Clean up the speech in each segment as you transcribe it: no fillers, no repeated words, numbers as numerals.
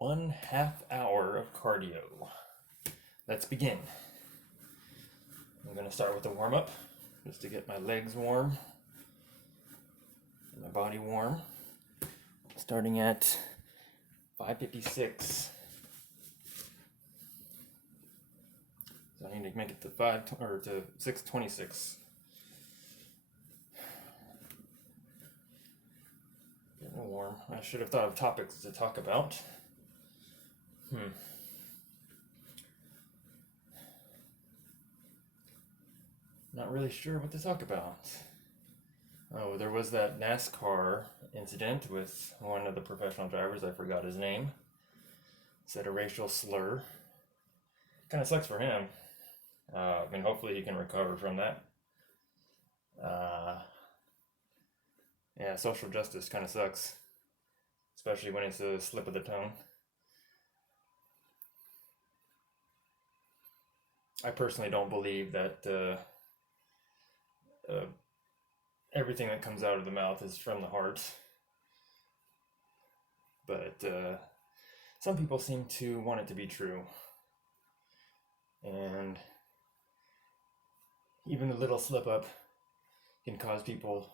1/2 hour of cardio. Let's begin. I'm going to start with a warm up just to get my legs warm and my body warm. Starting at 5:56. So I need to make it to 6:26. Getting warm. I should have thought of topics to talk about. Not really sure what to talk about. Oh, there was that NASCAR incident with one of the professional drivers. I forgot his name. Said a racial slur. Kind of sucks for him. Hopefully he can recover from that. Yeah, social justice kind of sucks, especially when it's a slip of the tongue. I personally don't believe that everything that comes out of the mouth is from the heart, but some people seem to want it to be true, and even a little slip up can cause people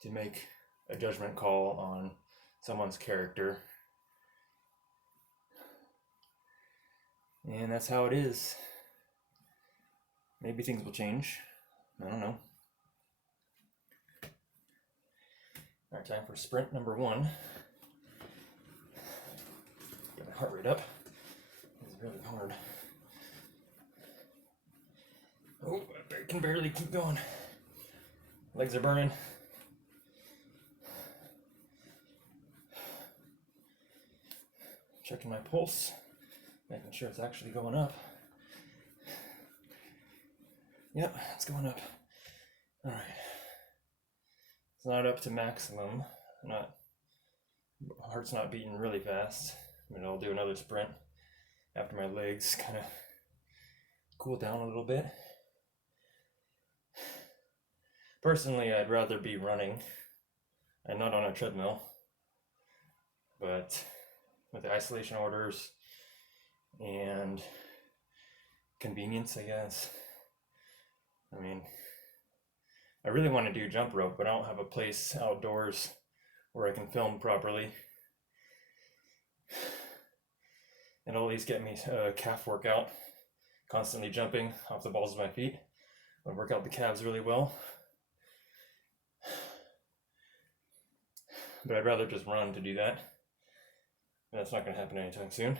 to make a judgment call on someone's character, and that's how it is. Maybe things will change. I don't know. All right, time for sprint number 1. Get my heart rate up. It's really hard. Oh, I can barely keep going. Legs are burning. Checking my pulse, making sure it's actually going up. Yep, it's going up. All right. It's not up to maximum. Heart's not beating really fast. I'll do another sprint after my legs kind of cool down a little bit. Personally, I'd rather be running and not on a treadmill, but with the isolation orders and convenience, I guess. I really want to do jump rope, but I don't have a place outdoors where I can film properly. It'll at least get me a calf workout, constantly jumping off the balls of my feet. I'll work out the calves really well. But I'd rather just run to do that. And that's not going to happen anytime soon.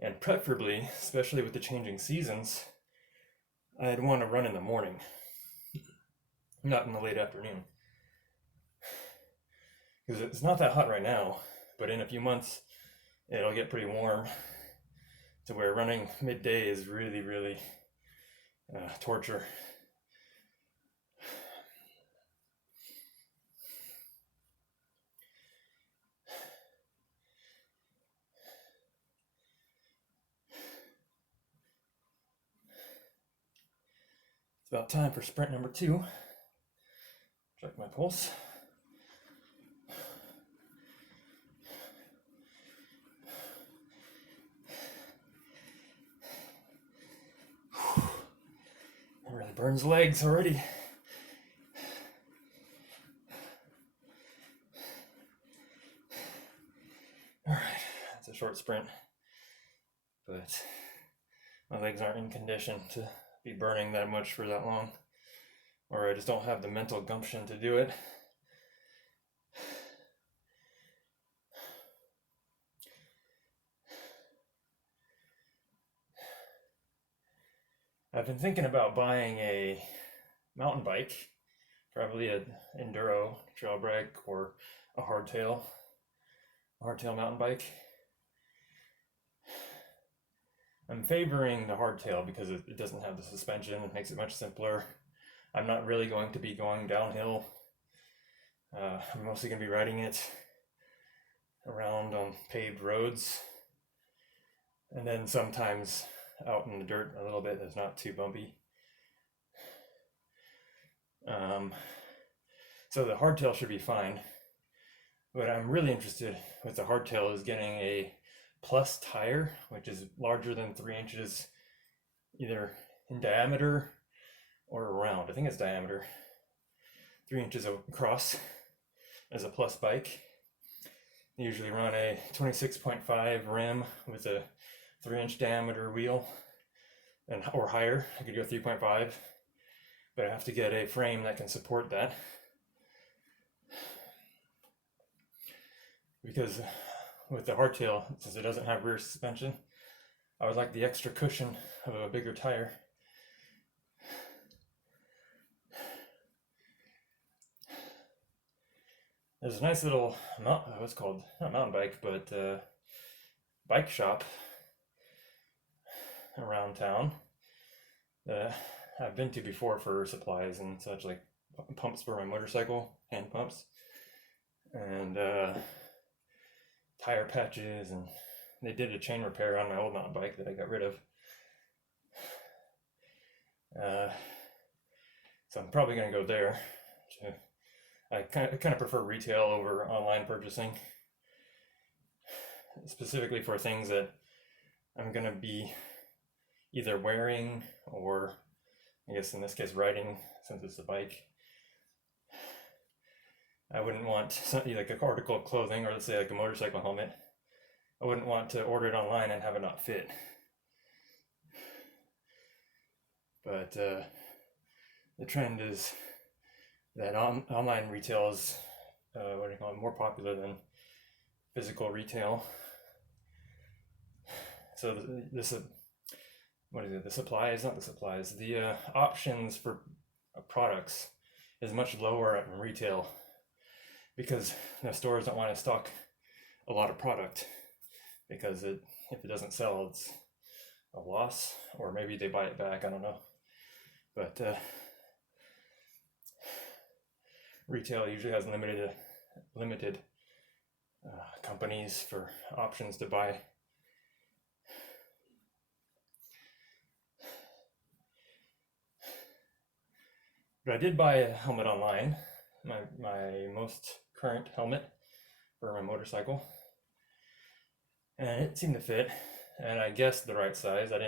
And preferably, especially with the changing seasons, I'd want to run in the morning, not in the late afternoon. Because it's not that hot right now, but in a few months, it'll get pretty warm to where running midday is really, really torture. It's about time for sprint number 2. Check my pulse. It really burns legs already. All right, that's a short sprint, but my legs aren't in condition to be burning that much for that long, or I just don't have the mental gumption to do it. I've been thinking about buying a mountain bike, probably an enduro trail bike or a hardtail mountain bike. I'm favoring the hardtail because it doesn't have the suspension. It makes it much simpler. I'm not really going to be going downhill. I'm mostly going to be riding it around on paved roads, and then sometimes out in the dirt a little bit that's not too bumpy. So the hardtail should be fine. But I'm really interested with the hardtail is getting a plus tire, which is larger than 3 inches, either in diameter or around. I think it's diameter, 3 inches across as a plus bike. They usually run a 26.5 rim with a 3-inch diameter wheel, and or higher. I could go 3.5, but I have to get a frame that can support that, because with the hardtail, since it doesn't have rear suspension, I would like the extra cushion of a bigger tire. There's a nice little what's called, not mountain bike, but bike shop around town that I've been to before for supplies and such, like pumps for my motorcycle, hand pumps, and tire patches, and they did a chain repair on my old mountain bike that I got rid of. So I'm probably going to go there. I kind of prefer retail over online purchasing, specifically for things that I'm going to be either wearing or, I guess in this case, riding, since it's a bike. I wouldn't want something like an article of clothing, or let's say like a motorcycle helmet. I wouldn't want to order it online and have it not fit. But the trend is that online retail is more popular than physical retail. So the options for products is much lower at retail, because the stores don't want to stock a lot of product, because if it doesn't sell, it's a loss, or maybe they buy it back, I don't know. But retail usually has limited companies for options to buy. But I did buy a helmet online, my most current helmet for my motorcycle, and it seemed to fit, and I guessed the right size. I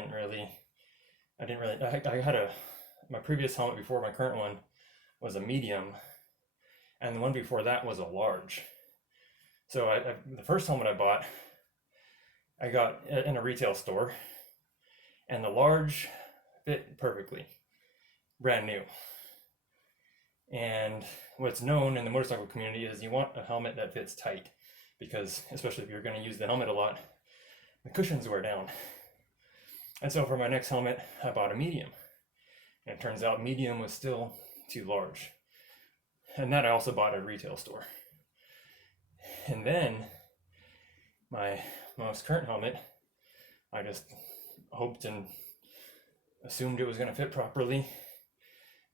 had my previous helmet before my current one was a medium, and the one before that was a large. So the first helmet I bought, I got in a retail store, and the large fit perfectly, brand new. And what's known in the motorcycle community is you want a helmet that fits tight, because especially if you're going to use the helmet a lot, the cushions wear down. And so for my next helmet, I bought a medium, and it turns out medium was still too large. And that I also bought at a retail store. And then my most current helmet, I just hoped and assumed it was going to fit properly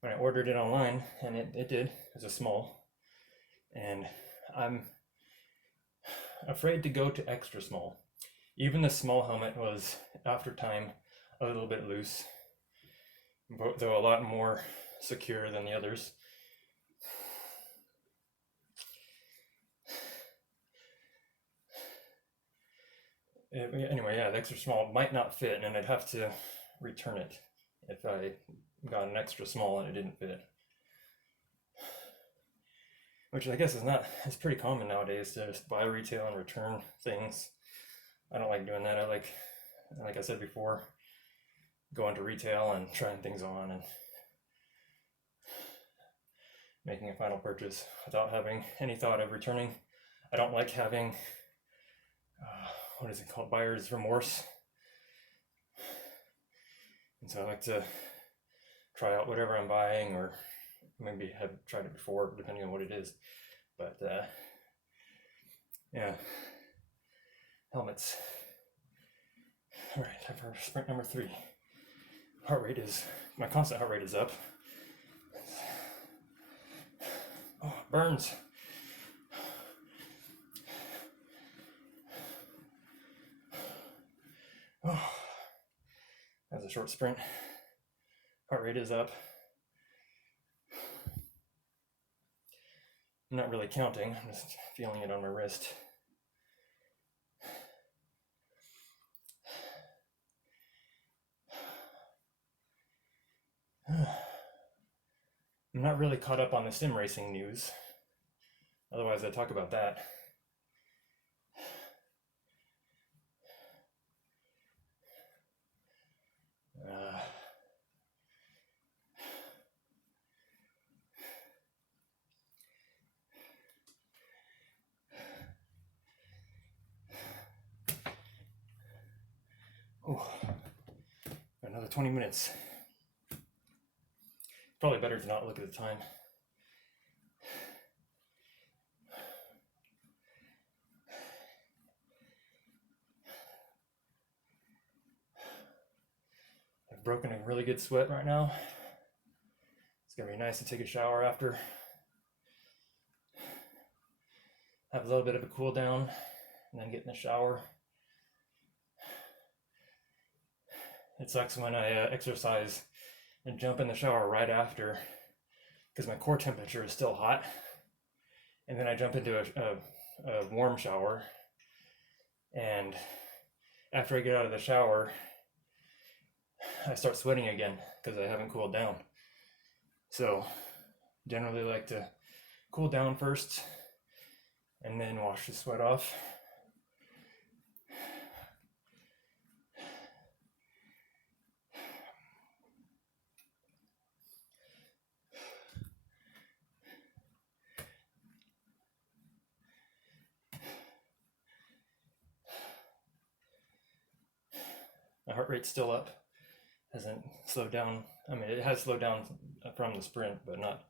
when I ordered it online, and it did. It was a small, and I'm afraid to go to extra small. Even the small helmet was, after time, a little bit loose, though a lot more secure than the others. Anyway, yeah, the extra small might not fit, and I'd have to return it if I got an extra small and it didn't fit. Which I guess it's pretty common nowadays to just buy retail and return things. I don't like doing that. I like I said before, going to retail and trying things on and making a final purchase without having any thought of returning. I don't like having, buyer's remorse. And so I like to try out whatever I'm buying, or maybe have tried it before, depending on what it is. But yeah, helmets. All right, time for sprint number 3. My constant heart rate is up. Oh, it burns. Oh, that's a short sprint. Heart rate is up. I'm not really counting, I'm just feeling it on my wrist. I'm not really caught up on the sim racing news. Otherwise, I'd talk about that. Another 20 minutes. Probably better to not look at the time. I've broken a really good sweat right now. It's gonna be nice to take a shower after. Have a little bit of a cool down and then get in the shower. It sucks when I exercise and jump in the shower right after because my core temperature is still hot. And then I jump into a warm shower. And after I get out of the shower, I start sweating again because I haven't cooled down. So generally like to cool down first and then wash the sweat off. My heart rate's still up, hasn't slowed down. I mean, it has slowed down from the sprint, but not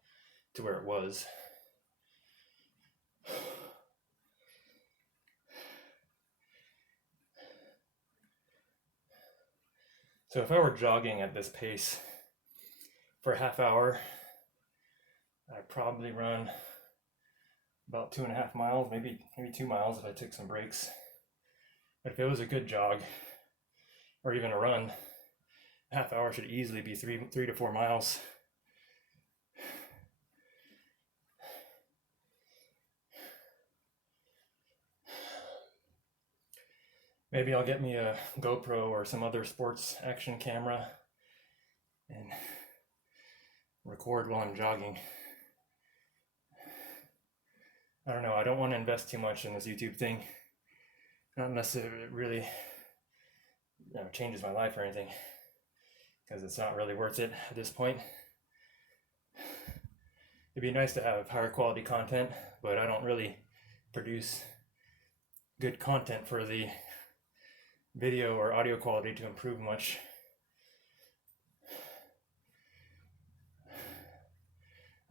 to where it was. So if I were jogging at this pace for a half hour, I'd probably run about 2.5 miles, maybe 2 miles if I took some breaks. But if it was a good jog, or even a run, a half hour should easily be 3 to 4 miles. Maybe I'll get me a GoPro or some other sports action camera and record while I'm jogging. I don't know, I don't want to invest too much in this YouTube thing. Not unless it really changes my life or anything, because it's not really worth it at this point. It'd be nice to have higher quality content, but I don't really produce good content for the video or audio quality to improve much.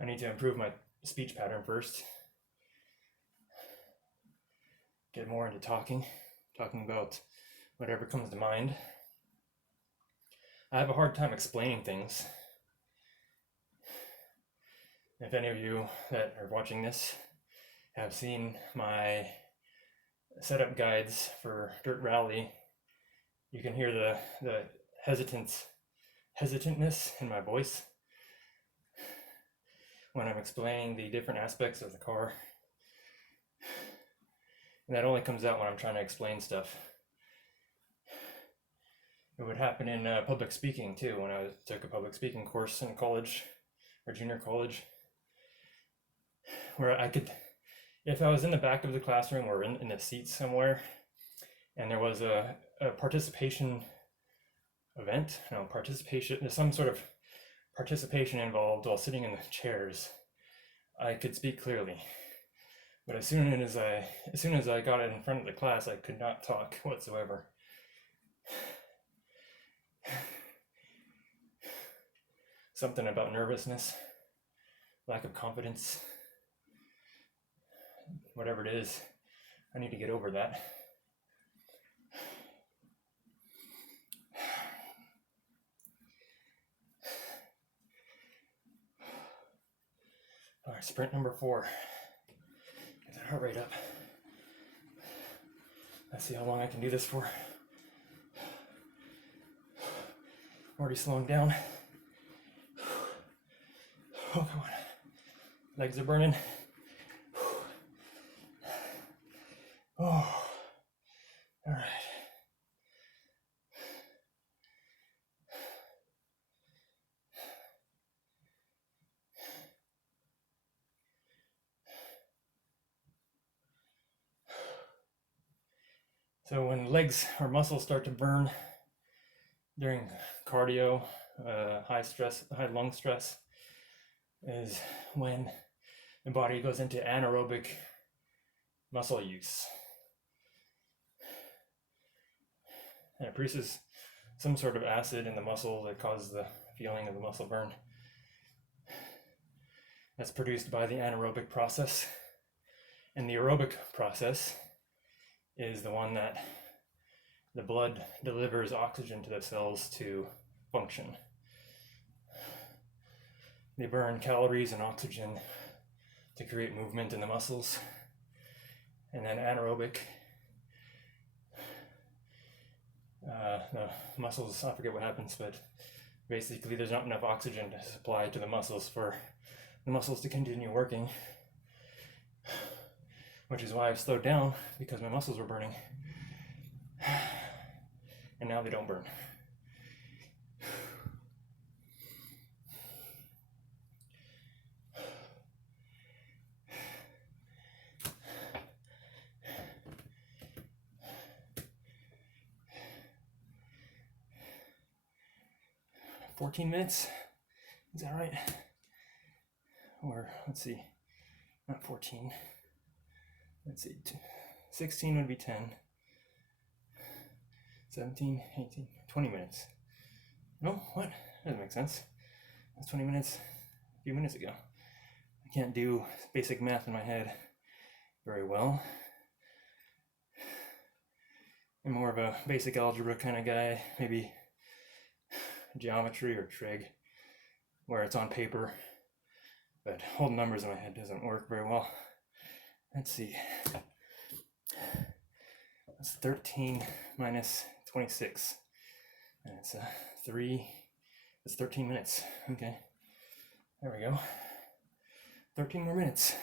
I need to improve my speech pattern first. Get more into talking about whatever comes to mind. I have a hard time explaining things. If any of you that are watching this have seen my setup guides for Dirt Rally, you can hear the hesitantness in my voice when I'm explaining the different aspects of the car. And that only comes out when I'm trying to explain stuff. It would happen in public speaking too, when I took a public speaking course in college or junior college, where I could, if I was in the back of the classroom or in a seat somewhere, and there was a participation event, there's some sort of participation involved while sitting in the chairs, I could speak clearly. But as soon as I got in front of the class, I could not talk whatsoever. Something about nervousness, lack of confidence, whatever it is, I need to get over that. All right, sprint number 4. Get that heart rate up. Let's see how long I can do this for. Already slowing down. Oh, come on. Legs are burning. Oh, all right. So when legs or muscles start to burn during cardio, high lung stress is when the body goes into anaerobic muscle use. And it produces some sort of acid in the muscle that causes the feeling of the muscle burn. That's produced by the anaerobic process. And the aerobic process is the one that the blood delivers oxygen to the cells to function. They burn calories and oxygen to create movement in the muscles. And then anaerobic, the muscles, I forget what happens, but basically there's not enough oxygen to supply to the muscles for the muscles to continue working, which is why I've slowed down, because my muscles were burning. And now they don't burn. "14 minutes? Is that right? Or let's see, not 14. Let's see, 16 would be 10. 17, 18, 20 minutes. No, what? That doesn't make sense. That's 20 minutes a few minutes ago. I can't do basic math in my head very well. I'm more of a basic algebra kind of guy, maybe geometry or trig, where it's on paper, but holding numbers in my head doesn't work very well. Let's see. That's 13 minus 26. And it's 3. It's 13 minutes. Okay. There we go. 13 more minutes.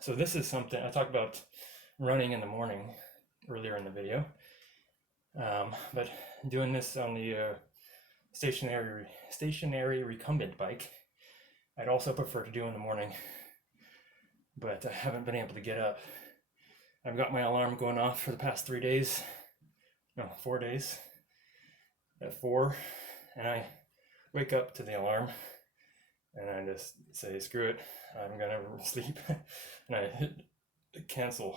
So this is something I talked about running in the morning earlier in the video, but doing this on the stationary recumbent bike, I'd also prefer to do in the morning, but I haven't been able to get up. I've got my alarm going off for the past 4 days at 4, and I wake up to the alarm and I just say, screw it, I'm gonna sleep. And I hit cancel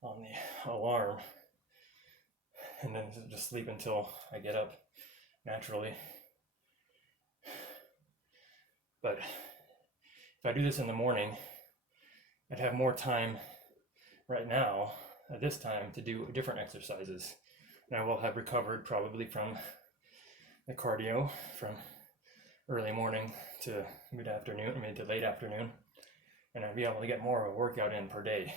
on the alarm and then just sleep until I get up naturally. But if I do this in the morning, I'd have more time right now at this time to do different exercises, and I will have recovered probably from the cardio from early morning to mid to late afternoon, and I'd be able to get more of a workout in per day.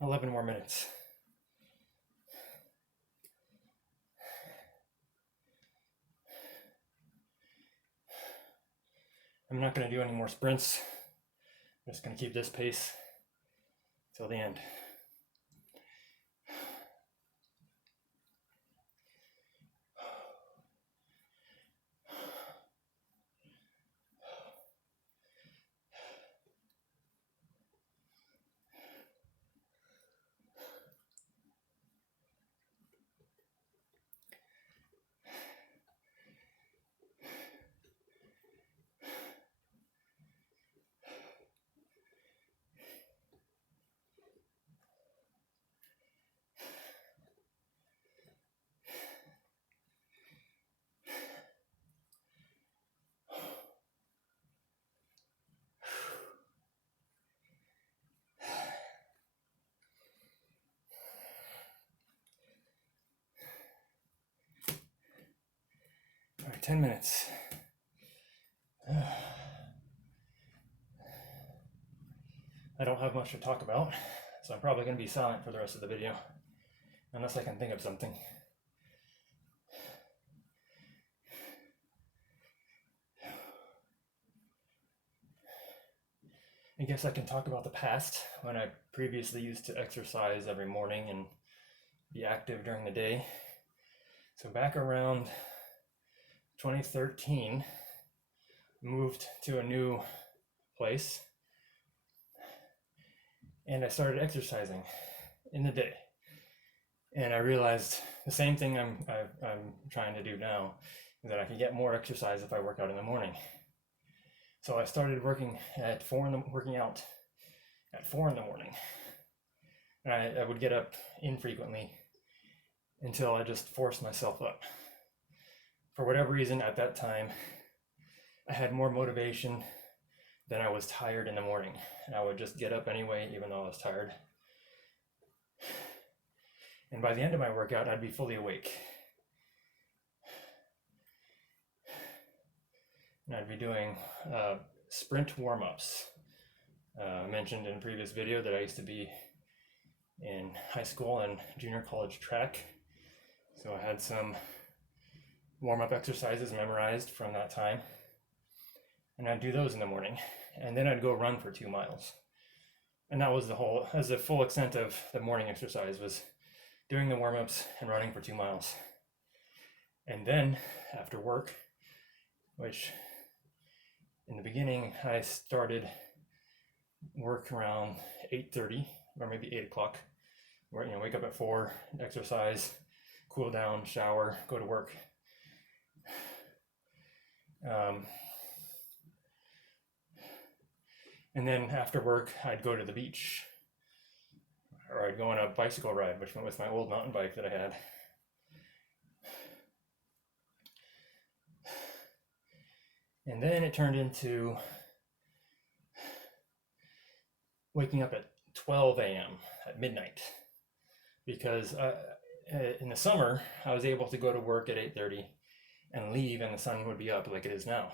Eleven more minutes. I'm not going to do any more sprints. I'm just going to keep this pace till the end. 10 minutes. I don't have much to talk about, so I'm probably going to be silent for the rest of the video, unless I can think of something. I guess I can talk about the past, when I previously used to exercise every morning and be active during the day. So back around 2013, moved to a new place, and I started exercising in the day. And I realized the same thing I'm trying to do now, is that I can get more exercise if I work out in the morning. So I started working out at 4 in the morning. And I would get up infrequently until I just forced myself up. For whatever reason, at that time, I had more motivation than I was tired in the morning. And I would just get up anyway, even though I was tired. And by the end of my workout, I'd be fully awake. And I'd be doing sprint warm-ups. I mentioned in a previous video that I used to be in high school and junior college track. So I had some warm-up exercises memorized from that time. And I'd do those in the morning. And then I'd go run for 2 miles. And that was the full extent of the morning exercise, was doing the warm-ups and running for 2 miles. And then after work, which in the beginning I started work around 8:30 or maybe 8 o'clock, where wake up at 4, exercise, cool down, shower, go to work. And then after work, I'd go to the beach, or I'd go on a bicycle ride, which went with my old mountain bike that I had. And then it turned into waking up at 12 a.m. at midnight, because in the summer, I was able to go to work at 8:30 and leave, and the sun would be up like it is now.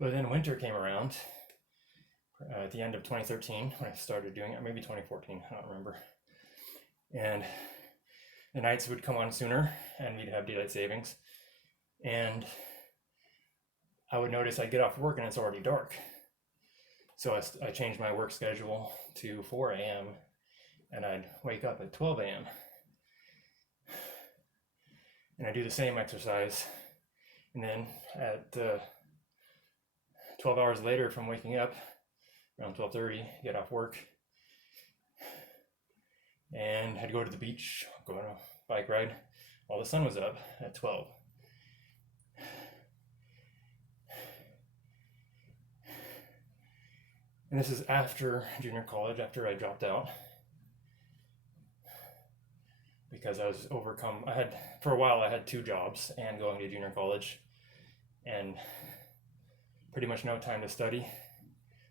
But then winter came around at the end of 2013 when I started doing it, maybe 2014, I don't remember. And the nights would come on sooner and we'd have daylight savings. And I would notice I'd get off work and it's already dark. So I changed my work schedule to 4 a.m. and I'd wake up at 12 a.m. And I'd do the same exercise. And then at 12 hours later from waking up, around 12:30, get off work, and I'd go to the beach, go on a bike ride while the sun was up at 12. And this is after junior college, after I dropped out, because I was overcome. For a while, I had 2 jobs and going to junior college, and pretty much no time to study.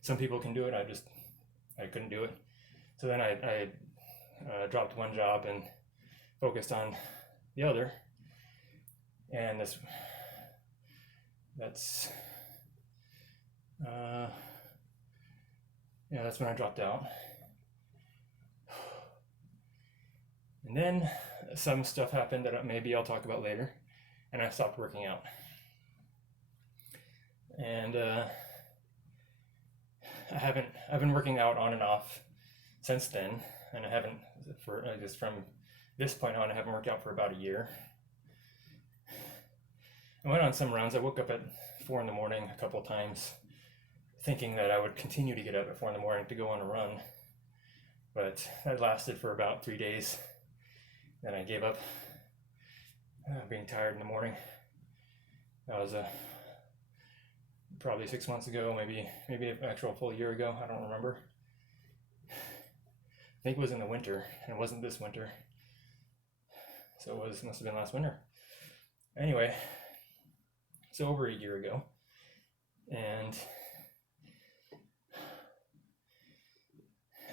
Some people can do it, I couldn't do it. So then I dropped one job and focused on the other. And that's when I dropped out. And then some stuff happened that maybe I'll talk about later, and I stopped working out. And I've been working out on and off since then, and from this point on, I haven't worked out for about a year. I went on some runs. I woke up at 4 in the morning a couple of times, thinking that I would continue to get up at 4 in the morning to go on a run, but that lasted for about 3 days. Then I gave up, being tired in the morning. That was probably 6 months ago, maybe an actual full year ago. I don't remember. I think it was in the winter, and it wasn't this winter. So it must have been last winter. Anyway, so over a year ago, and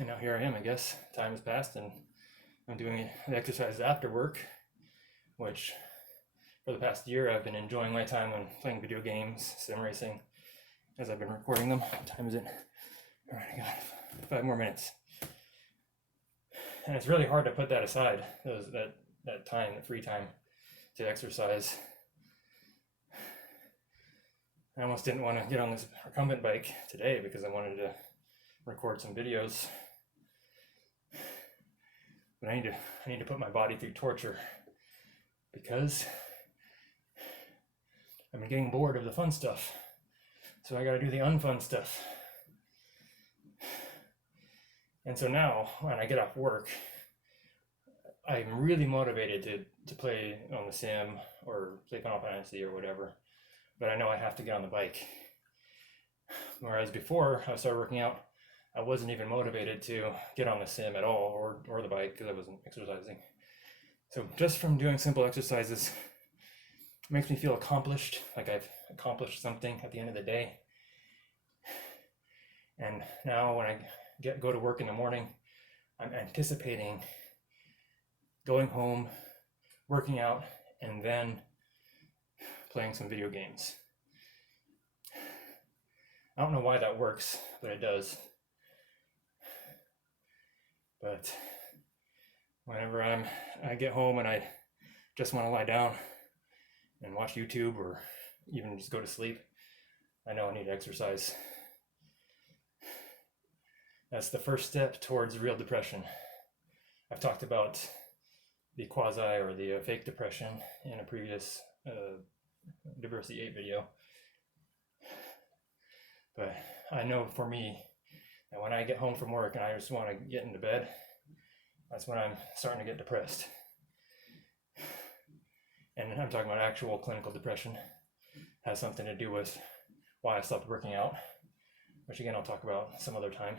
now here I am, I guess. Time has passed, and I'm doing the exercises after work, which for the past year, I've been enjoying my time when playing video games, sim racing, as I've been recording them. What time is it? All right, I got 5 more minutes. And it's really hard to put that aside, that time, the free time to exercise. I almost didn't want to get on this recumbent bike today because I wanted to record some videos. But I need to put my body through torture because I've been getting bored of the fun stuff. So I got to do the unfun stuff. And so now when I get off work, I'm really motivated to play on the sim or play Final Fantasy or whatever. But I know I have to get on the bike. Whereas before I started working out, I wasn't even motivated to get on the sim at all or the bike because I wasn't exercising. So just from doing simple exercises, it makes me feel accomplished, like I've accomplished something at the end of the day. And now when I go to work in the morning, I'm anticipating going home, working out, and then playing some video games. I don't know why that works, but it does. But whenever I get home and I just want to lie down and watch YouTube or even just go to sleep, I know I need to exercise. That's the first step towards real depression. I've talked about the quasi or the fake depression in a previous Diversity 8 video. But I know for me that when I get home from work and I just want to get into bed, that's when I'm starting to get depressed. And I'm talking about actual clinical depression. It has something to do with why I stopped working out, which again I'll talk about some other time.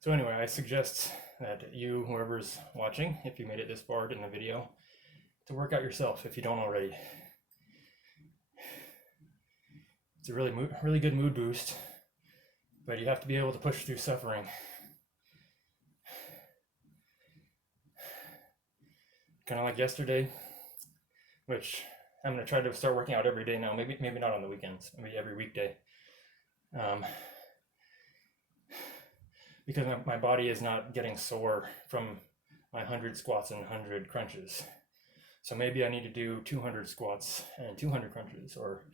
So anyway, I suggest that you, whoever's watching, if you made it this far in the video, to work out yourself if you don't already. It's a really good mood boost, but you have to be able to push through suffering. Kind of like yesterday, which I'm going to try to start working out every day now, maybe not on the weekends, maybe every weekday. Because my body is not getting sore from my 100 squats and 100 crunches. So maybe I need to do 200 squats and 200 crunches, or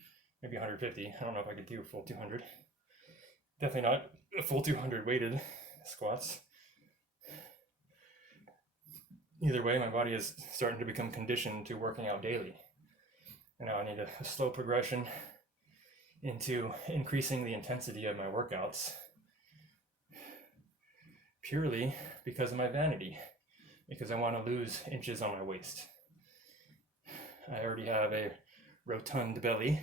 maybe 150. I don't know if I could do a full 200. Definitely not a full 200 weighted squats. Either way, my body is starting to become conditioned to working out daily. And now I need a slow progression into increasing the intensity of my workouts, purely because of my vanity, because I want to lose inches on my waist. I already have a rotund belly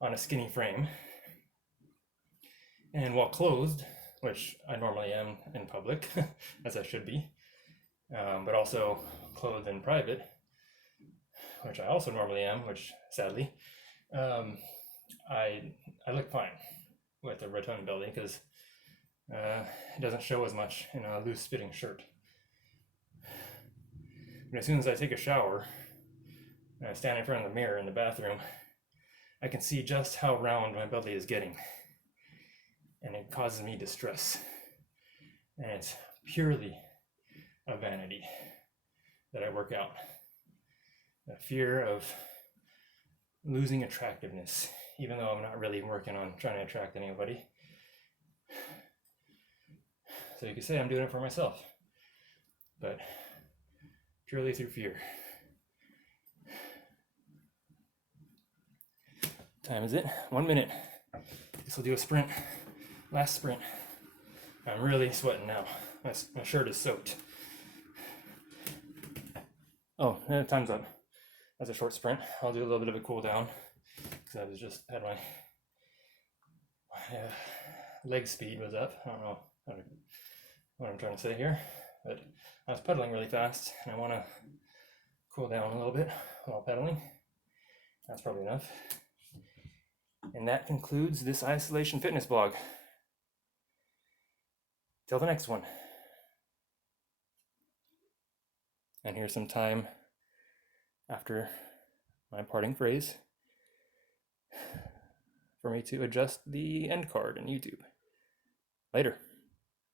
on a skinny frame, and while clothed, which I normally am in public, as I should be, but also clothed in private, which I also normally am, which sadly, I look fine with a rotund belly because it doesn't show as much in a loose fitting shirt. And as soon as I take a shower and I stand in front of the mirror in the bathroom, I can see just how round my belly is getting, and it causes me distress. And it's purely a vanity that I work out. A fear of losing attractiveness, even though I'm not really working on trying to attract anybody. So you could say I'm doing it for myself, but purely through fear. Time is it? 1 minute. This will do a sprint. Last sprint. I'm really sweating now. My shirt is soaked. Oh, time's up. That's a short sprint. I'll do a little bit of a cool down because I was just had my leg speed was up. I don't know I don't know what I'm trying to say here, but I was pedaling really fast and I want to cool down a little bit while pedaling. That's probably enough. And that concludes this isolation fitness blog. Till the next one. And here's some time after my parting phrase for me to adjust the end card in YouTube. Later.